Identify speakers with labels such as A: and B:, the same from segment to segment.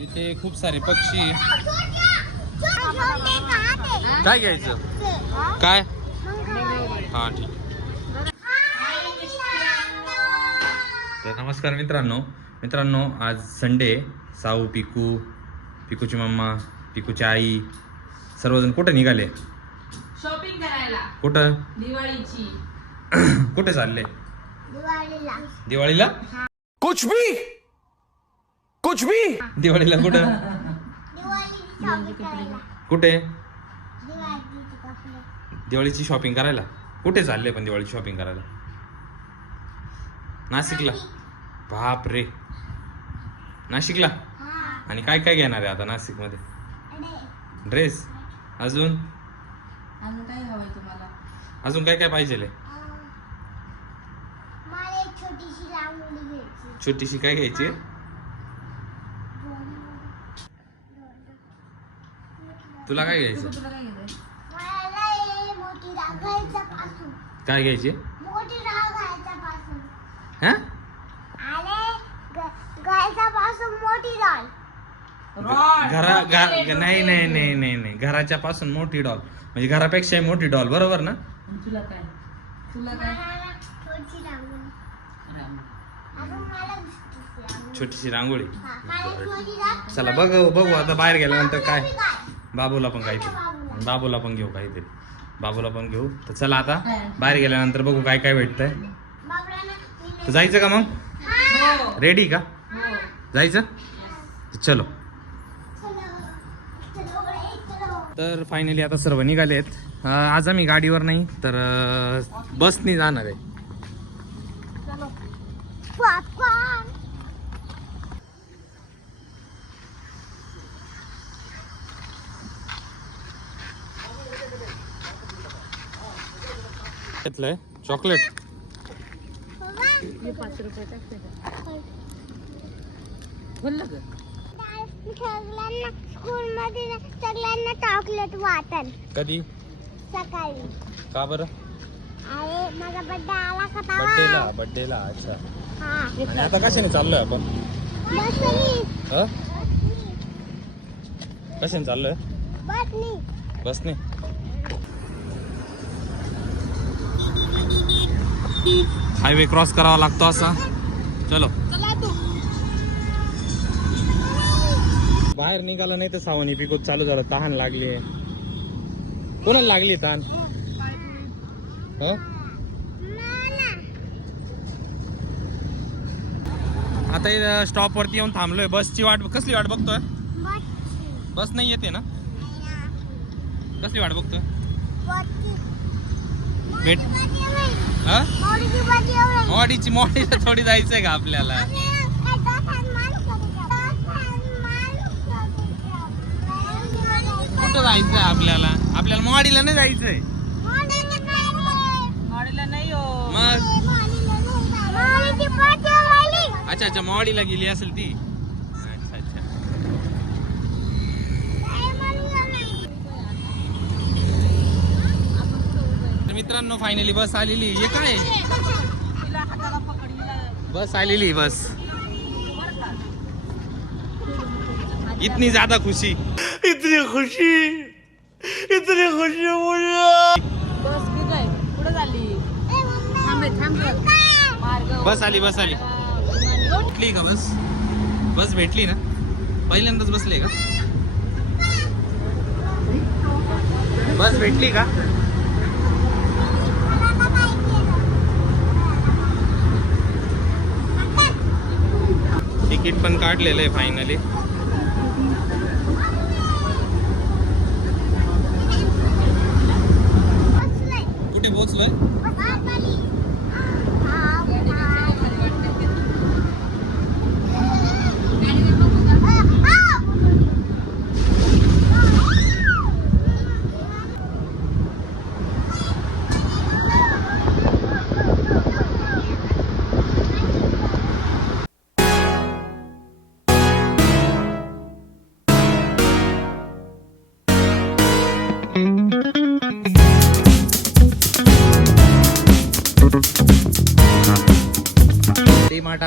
A: इथे खूप सारे पक्षी. काय घ्यायचं? काय? हा ठीक. तर नमस्कार मित्रांनो. मित्रांनो आज संडे साऊ पिकू पिकूची मम्मा पिकूची आई सर्वजण कुठं निघाले?
B: शॉपिंग करायला.
A: कुठं?
B: दिवाळीची.
A: कुठे चालले?
C: दिवाळीला.
A: दिवाळीला?
D: कुछ भी! कुछ भी।
A: दिवाळीला कुठं?
C: दिवाळीची शॉपिंग करायला.
A: कुठे?
C: दिवाळीचे
A: शॉपिंग करायला? कुठे चालले पण दिवाळीची शॉपिंग करायला? नाशिकला? बाप रे नाशिकला?
C: हा.
A: आणि काय काय घेणार आहे आता नाशिकमध्ये?
C: अरे.
A: ड्रेस? अजून?
B: अजून काय हवंय तुम्हाला?
A: अजून काय काय पाहिजे
C: छोटीशी
A: काय घ्यायची? तुला काय घ्यायचं?
B: तुला काय
C: घ्यायचा? पासून
A: काय घ्यायचे?
C: मोठी रांग घ्यायचा पासून
A: हा?
C: आणि घ्यायचा पासून मोठी डॉल.
A: घरा घरा नाही नाही नाही नाही नाही. घराच्या पासून मोठी डॉल. म्हणजे घरापेक्षा मोठी डॉल. बरोबर ना?
B: आणि तुला काय? तुला काय?
C: मला छोटी रांगोळी. अजून मला छोटीशी रांगोळी.
A: छोटीशी रांगोळी.
C: मला छोटी रांग-
A: चला बघू बघू. आता बाहेर गेल्यानंतर काय?
C: बाबूला
A: पण काहीतरी. बाबूला पण घेऊ काहीतरी. बाबूला पण घेऊ. तर चला आता बाहेर गेल्यानंतर बघू काय काय भेटतंय. तर जायचं का मग? रेडी का? जायचं? चलो. तर फायनली आता सर्व निघाले आहेत आज आम्ही गाडीवर नाही तर बसनी जाणार आहे. घेतलंय चॉकलेट.
B: पाच रुपये टाकते का बोललं का
C: सगळ्यांना स्कूल मध्ये ना सगळ्यांना चॉकलेट वाटल
A: कधी?
C: सकाळी.
A: का बरं?
C: अरे माझा आला का?
A: बड्डेला अच्छा.
C: हा.
A: आणि आता कशाने चाललोय आपण? कशाने चाललोय?
C: बसनी.
A: हायवे क्रॉस करावा लागतो असा. चलो. बाहेर निघाला नाही तर सावनी पिकोत चालू झालं. तहान लागली कोणाला लागली तहान? हं? आता स्टॉप वरती येऊन थांबलोय. बसची वाट कसली वाट बघतोय? बस नाही येते ना? कसली वाट बघतोय? भेट हा? मॉडीची मॉडीला थोडी जायचंय का आपल्याला? कुठं जायचंय आपल्याला? आपल्याला मॉडीला नाही जायचंय.
B: हो.
A: मग? अच्छा अच्छा मॉडीला गेली असेल ती अच्छा अच्छा तर मित्रांनो फायनली बस आलेली हे काय? बस आलेली बस. इतनी ज्यादा खुशी.
D: इतनी खुशी. इतनी खुशी मुझे.
B: बस कुठे कुठं झाली थांबे थांब. मार्ग
A: बस आली बस आली. भेटली का बस? बस भेटली ना? पहिल्यांदाच बसले का? बस भेटली का? तिकीट पण काढलेलं आहे फायनली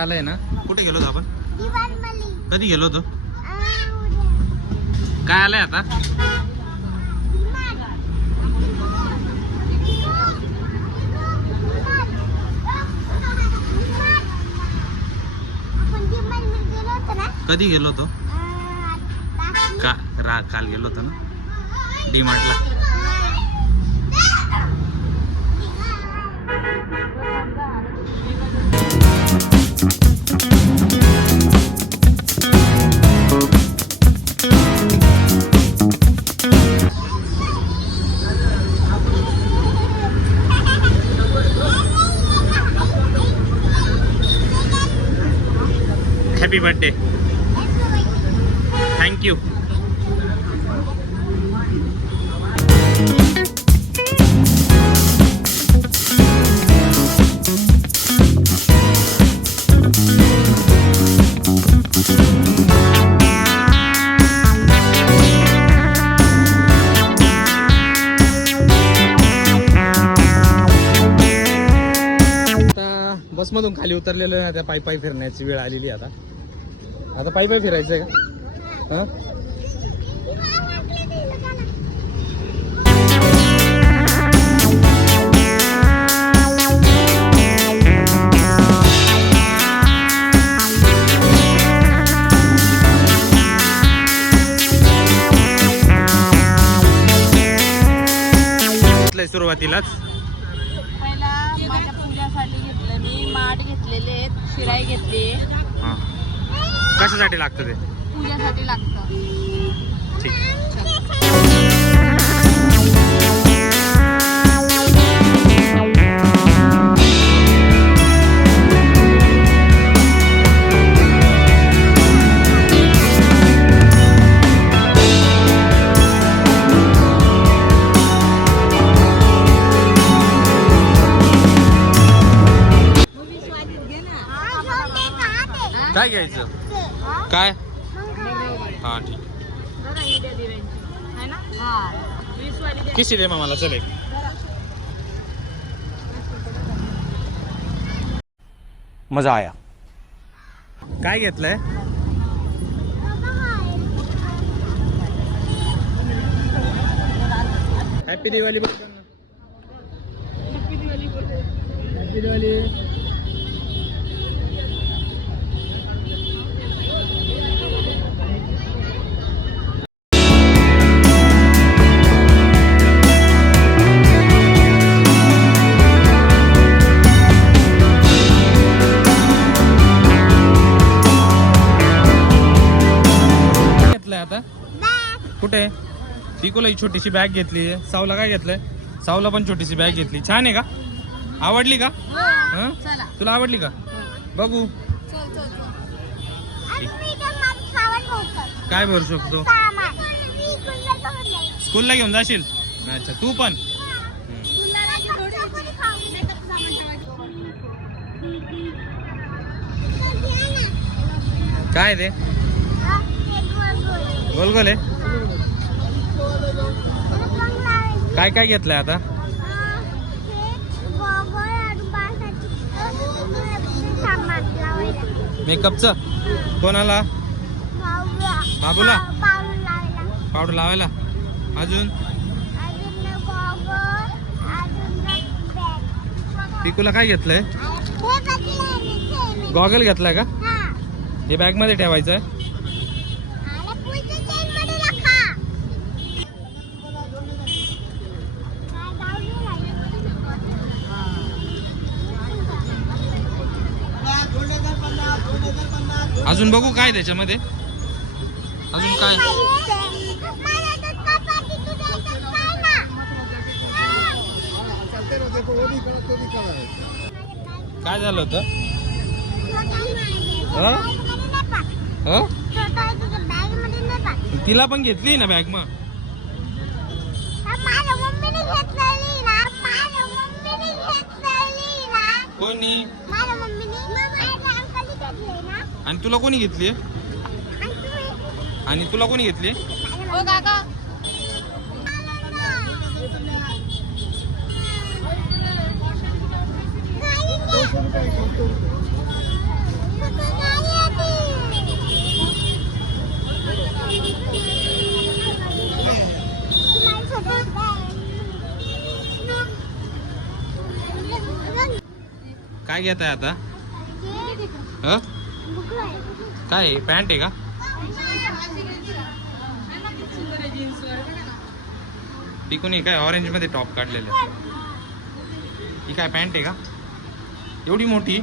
A: आलंय ना. कुठे गेलो होतो आपण? कधी गेलो होतो?
C: काय आलंय आता? कधी गेलो होतो? का रा काल गेलो होतो ना? डी मार्टला हॅपी बर्थडे थँक्यू बसमधून खाली उतरलेलं त्या आता पायी पायी फिरण्याची वेळ आलेली आहे आता. आता पायी पायी फिरायचं का? हां? सुरुवातीलाच
B: पहिला माझ्या पूजासाठी घेतलं मी माठ घेतलेले आहेत शिराई घेतली
C: हां कशासाठी लागतं ते?
B: पूजासाठी लागतं.
C: ठीक. काय घ्यायचं? काय हां? ठीक।
B: है। ना? हा। वीस वाली द्या.
C: किशी दे मग मला चल एक।
A: मजा आया।
C: काय घेतलंय? हॅपी दिवाळी हॅपी दिवाळी घेतलंय कुठे पिकोला ही छोटीशी बॅग घेतली सावला काय घेतलंय? सावला पण छोटीशी बॅग घेतली. छान आहे का? आवडली का? हं?
B: चला.
C: तुला आवडली का? बघू.
B: चल चल चल.
C: काय भरू शकतो? स्कूलला घेऊन जाशील? अच्छा तू पण? काय ते? गोल गोल आहे? काय काय घेतलंय आता? मेकअपचं? कोणाला? बाबूला? पावडर लावायला. अजून? पिकूला काय घेतलंय? गॉगल घेतलाय का? हे. बॅगमध्ये ठेवायचं आहे अजून बघू काय त्याच्यामध्ये. अजून काय? काय झालं होतं? ह? तिला पण घेतली ना बॅग मग? कोणी? आणि तुला कोणी घेतली? आणि तुला कोणी घेतली?
B: हो,
A: काय घेत आहे आता? ह? काय पॅन्ट आहे का? टिकून आहे काय ऑरेंजमध्ये टॉप काढलेलं ही काय पॅन्ट आहे का? एवढी मोठी?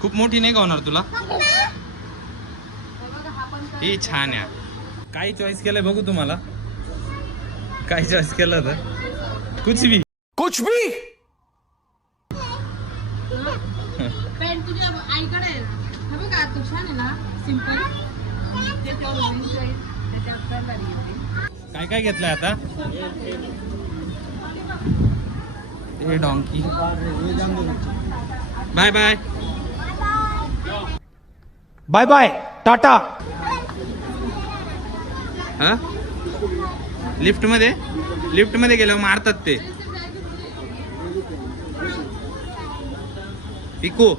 A: खूप मोठी नाही का होणार तुला? ही छान आहे. काय चॉईस केलंय बघू तुम्हाला? काय चॉईस केलं तर कुछ भी.
D: कुछ भी
B: पॅन्ट तुझ्या आईकडे आहे हे बघा तू छान आहे ना त्याच्यावर त्याच्यावर येते
A: काय काय घेतलंय आता? हे donkey bye bye
D: bye bye tata
A: हा? लिफ्टमध्ये? लिफ्टमध्ये गेल्यावर मारतात ते. पिको.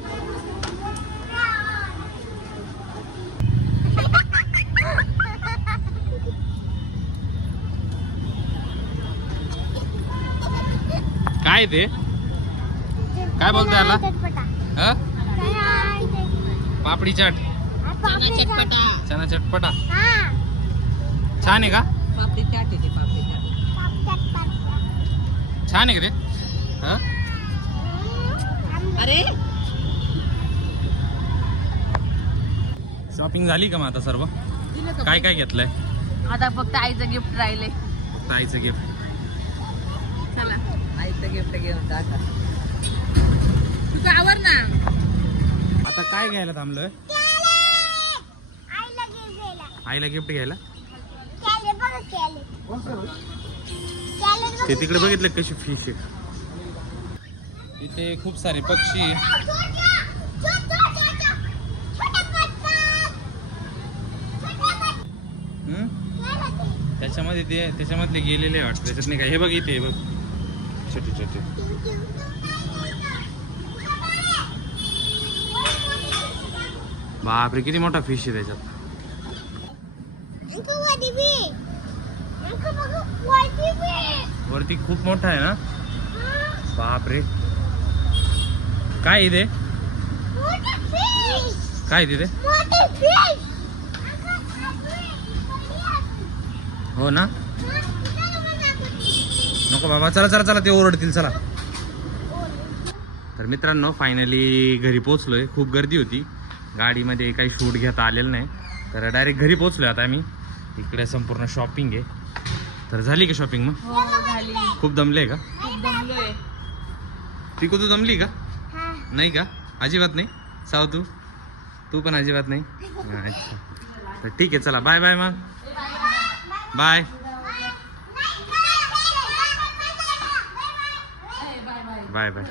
A: काय ते? काय बोलतोय याला? हा? पापडी चाट. चना चटपटा. छान आहे का?
B: पापडी चाट पापडी चाट
A: छान आहे का ते? हा?
B: अरे!
A: शॉपिंग झाली का मग आता सर्व? काय काय घेतलंय?
B: आता फक्त आईचं गिफ्ट राहिले.
A: ताईचं गिफ्ट
B: चला. आईचं गिफ्ट घेऊन टाका तुझं आवर ना.
A: आता काय घ्यायला थांबलं
C: आईला
A: गिफ्ट घ्यायला. ते तिकडे बघितलं कशी फिश आहे? इथे खूप सारे पक्षी हम्म? त्याच्यामध्ये ते त्याच्यामधले गेलेले वाटतं. त्याच्यात नाही काय हे बघ इथे हे बघ. छोटे छोटे. बापरे किती मोठा फिश आहे त्याच्यात. वरती खूप मोठा आहे ना? बापरे. काय इथे? काय तिथे? हो ना? नको बाबा चला चला चला ते ओरडतील चला. तर मित्रांनो फायनली घरी पोचलोय खूप गर्दी होती. गाडीमध्ये काही शूट घेता आलेलं नाही. तर डायरेक्ट घरी पोचलोय आता आम्ही. इकडे संपूर्ण शॉपिंग आहे. तर झाली का शॉपिंग मग?
B: हो झाली.
A: खूप दमले का? पिकू तू दमली का? नाही का? अजिबात नाही? साव तू? तू पण अजिबात नाही? अच्छा. तर ठीक आहे चला. बाय बाय मग बाय बाय बाय